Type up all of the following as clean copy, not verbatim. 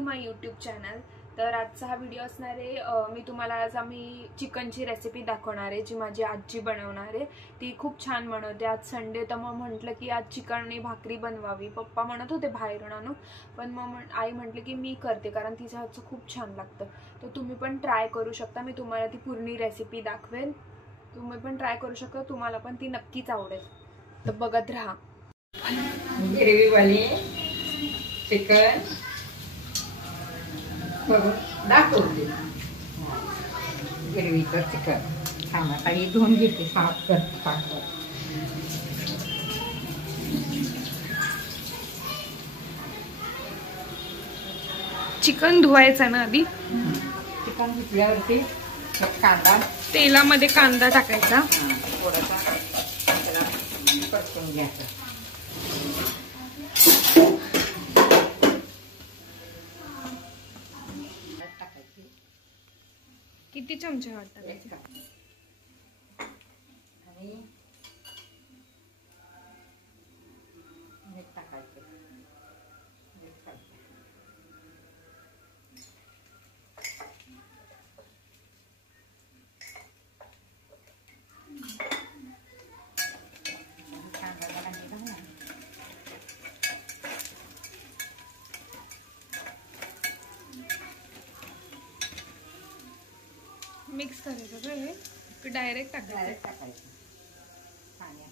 To my YouTube channel. तर आजचा हा व्हिडिओ असणार आहे, मी तुम्हाला आज आम्ही चिकनची रेसिपी दाखवणार आहे जी माझी आजी बनवणार आहे। ती खूप छान बनवते। आज संडे तर मग म्हटलं की आज चिकन आणि भाकरी बनवावी। पप्पा म्हणत होते बाहेरून आणू, पण मग आई म्हटली की मी करते कारण तिचं हातचं खूप छान लागतं। तर तुम्ही पण ट्राय करू शकता। मी तुम्हाला ती पूर्ण रेसिपी दाखवेन, तुम्ही पण ट्राय करू शकता, तुम्हाला पण ती नक्कीच आवडेल। तर बघत राहा। ग्रेवी वाली चिकन दाखवते। ग्रेवीचं चिकन छान आता ही धुवून घेते, साफ करते। चिकन धुवायचं ना आधी। चिकन धुतल्यावरती कांदा, तेलामध्ये कांदा टाकायचा, थोडासा त्याला परतून घ्यायचा। किती चमचे टाकायचे? आणि मीठ टाकायचं। मिक्स करायचं का हे, की डायरेक्ट टाकायचं? डायरेक्ट टाकायचं पाण्यात।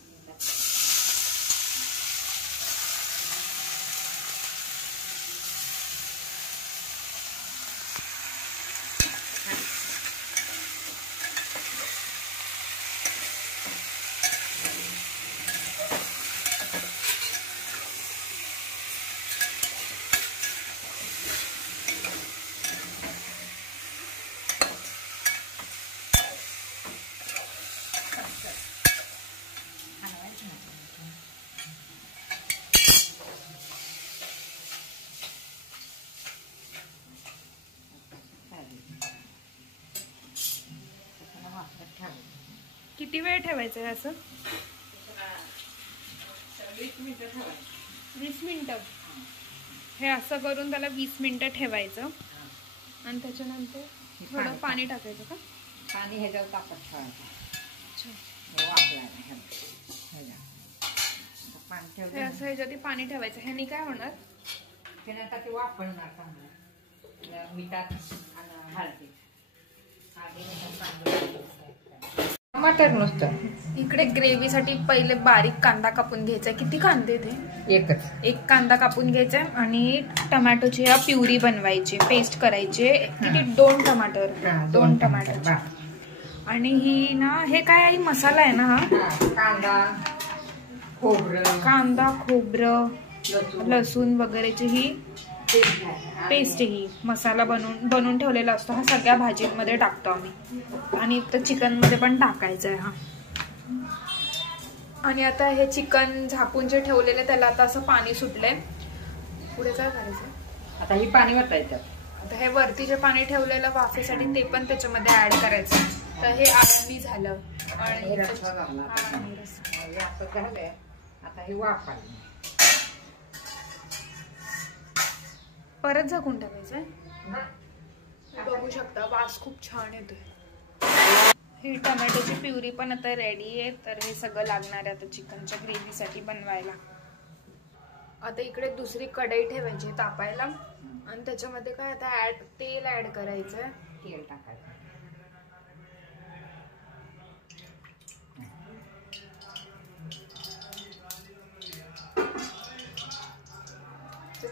किती वेळ ठेवायचं आहे असं? 20 मिनिटं ठेवायचं। 20 मिनिटं हे असं करून त्याला 20 मिनिटं ठेवायचं आणि त्याच्यानंतर थोडं पाणी टाकायचं का? पाणी ह्याच्यावर तापत ठेवायचं। हे असं ह्याच्यात पाणी ठेवायचं। ह्यानी काय होणार? त्याने आता ते वापरणार चांगलं मिठात आणि हळदी। टमाटर नुसतं इकडे ग्रेव्हीसाठी पहिले बारीक कांदा कापून घ्यायचा। किती कांदे ते? एक कांदा कापून घ्यायचा आणि टोमॅटोची प्युरी बनवायची, पेस्ट करायची। किती? 2 टमाटर, 2 टमाटर। आणि ही ना, हे काय आहे? मसाला आहे ना हा? कांदा खोबरं लसूण वगैरेची ही पेस्ट, ही मसाला बनवून ठेवलेला असतो। हा सगळ्या भाजींमध्ये टाकतो आम्ही आणि तर चिकन मध्ये पण टाकायचा आहे हा। आणि आता हे चिकन झाकून जे ठेवलेले त्याला आता असं पाणी सुटलंय। पुढे काय करायचं? आता ही पाणी वतायचं। आता हे वरती जे पाणी ठेवलेलं वाफेसाठी ते पण त्याच्यामध्ये ऍड करायचं। तर हे आळणी झालं आणि असं झालंय। आता हे वाफायचं, परत झाकून टाकायचंय। बघू शकता वास खूप छान येतोय। ही टोमॅटोची प्युरी पण आता रेडी आहे। तर हे सगळं लागणार आहे आता चिकनच्या ग्रेव्हीसाठी बनवायला। आता इकडे दुसरी कढई ठेवायची तापायला आणि त्याच्यामध्ये काय आता तेल ऍड करायचंय। तेल टाकायचं।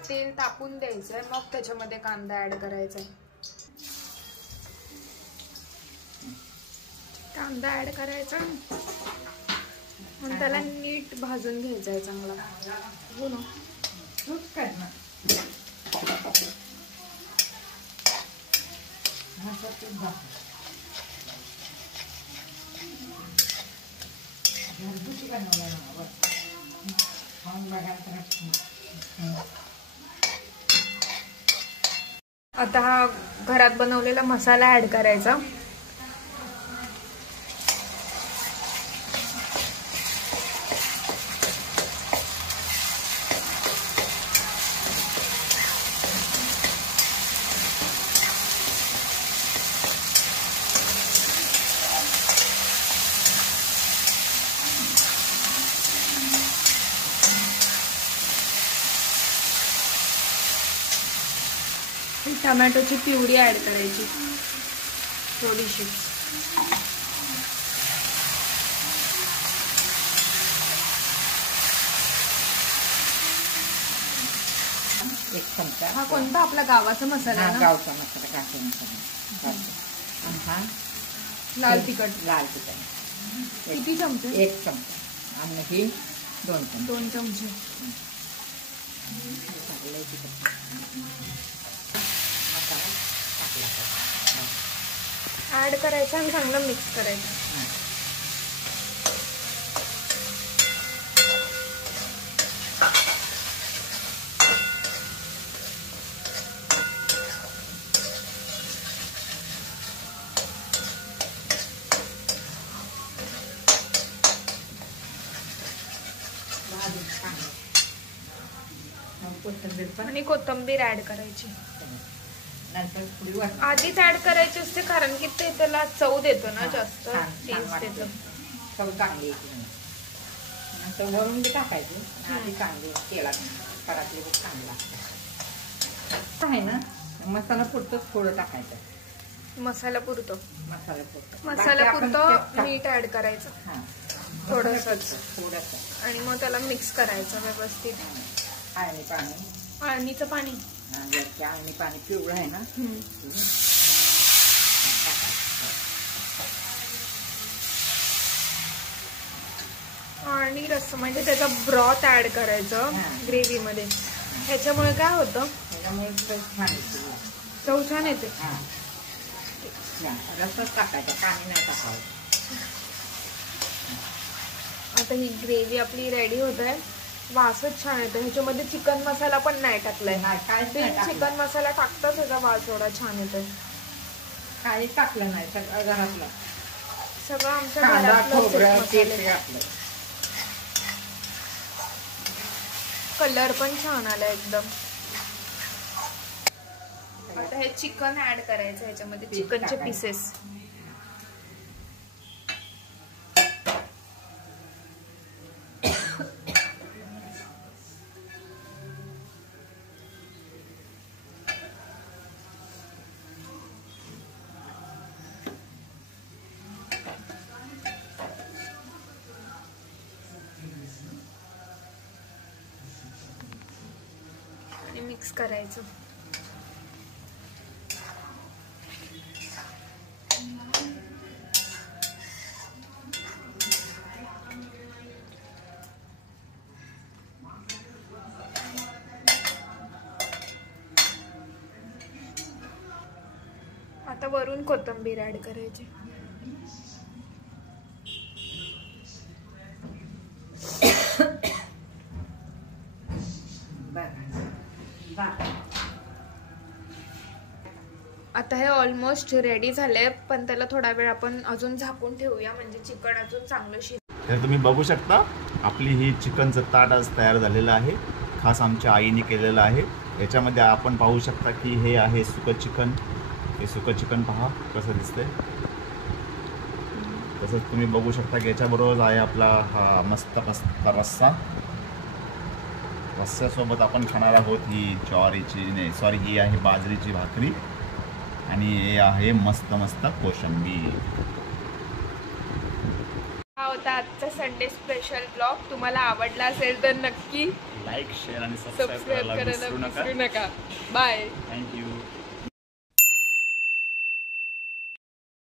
तेल तापून द्यायचंय, मग त्याच्यामध्ये कांदा ऍड करायचा। कांदा ऍड करायचा आणि त्याला नीट भाजून घ्यायचंय चांगला। हो ना, आता हा घरात बनवलेला मसाला ऍड करायचा। टमॅटोची प्युरी ऍड करायची थोडीशी. एक चमचा. हा कोणता आपला गावाचा मसाला आहे ना? गावचा मसाला, काठी मसाला. आणि हा लाल तिखट. लाल तिखट किती चमचे? 1 चमचा. आणि ही 2 चमचे. 2 चमचे. ऍड करायचं आणि चांगलं मिक्स करायचं. आणि कोथिंबीर ऍड करायची. आधीच ऍड करायची असते कारण की ते त्याला चव देतो ना, जास्त टेस्ट देतो. चव चांगली येते. नंतर वरून बी टाकायचं. आधी चांगली तेलात करायची, चांगला आहे ना. मसाला पुरतं थोडं टाकायचं. मसाला पुरतो. मसाला पुरतं मीठ ऍड करायचं थोडंसंच. आणि मग त्याला मिक्स करायचं व्यवस्थित. आळणीचं पाणी. आळणी पाणी पिवळं आहे ना. आणि रस म्हणजे त्याचा ब्रॉथ ऍड करायचं ग्रेव्ही मध्ये. ह्याच्यामुळे काय होतं? चव छान येते. रसच टाकायचं, पाणी नाही टाकावं. आता ही ग्रेव्ही आपली रेडी होत आहे. वासच छान येतो. ह्याच्यामध्ये चिकन मसाला पण नाही टाकलाय. चिकन मसाला टाकताच ह्याचा वास एवढा छान येतोय. काही टाकलं नाही, सगळं घरातलं. सगळं आमच्या घरातलं. कलर पण छान आला एकदम. आता हे चिकन ऍड करायचं ह्याच्यामध्ये. चिकनचे पीसेस. मिक्स करायचं. आता वरून कोथिंबीर ऍड करायची. आता हे ऑलमोस्ट रेडी झाले, पण त्याला थोडा वेळ आपण अजून झाकून ठेवूया म्हणजे चिकन अजून चांगलं शिजेल. तर तुम्ही बघू शकता आपली ही चिकनचं ताट आज तयार झालेलं आहे. खास आमच्या आईने केलेलं आहे. याच्यामध्ये आपण पाहू शकता की हे आहे सुकं चिकन. हे सुकं चिकन पहा कसं दिसतंय. तसंच तुम्ही बघू शकता की याच्याबरोबर आहे आपला हा मस्त रस्सा. रस्स्यासोबत आपण खाणार आहोत ही ही आहे बाजरीची भाकरी आणि हे आहे मस्त कोशिंबीर. हा होता आजचा संडे स्पेशल ब्लॉग. तुम्हाला आवडला असेल तर नक्की लाईक, शेअर आणि सबस्क्राईब करायला विसरू नका. बाय. थँक्यू.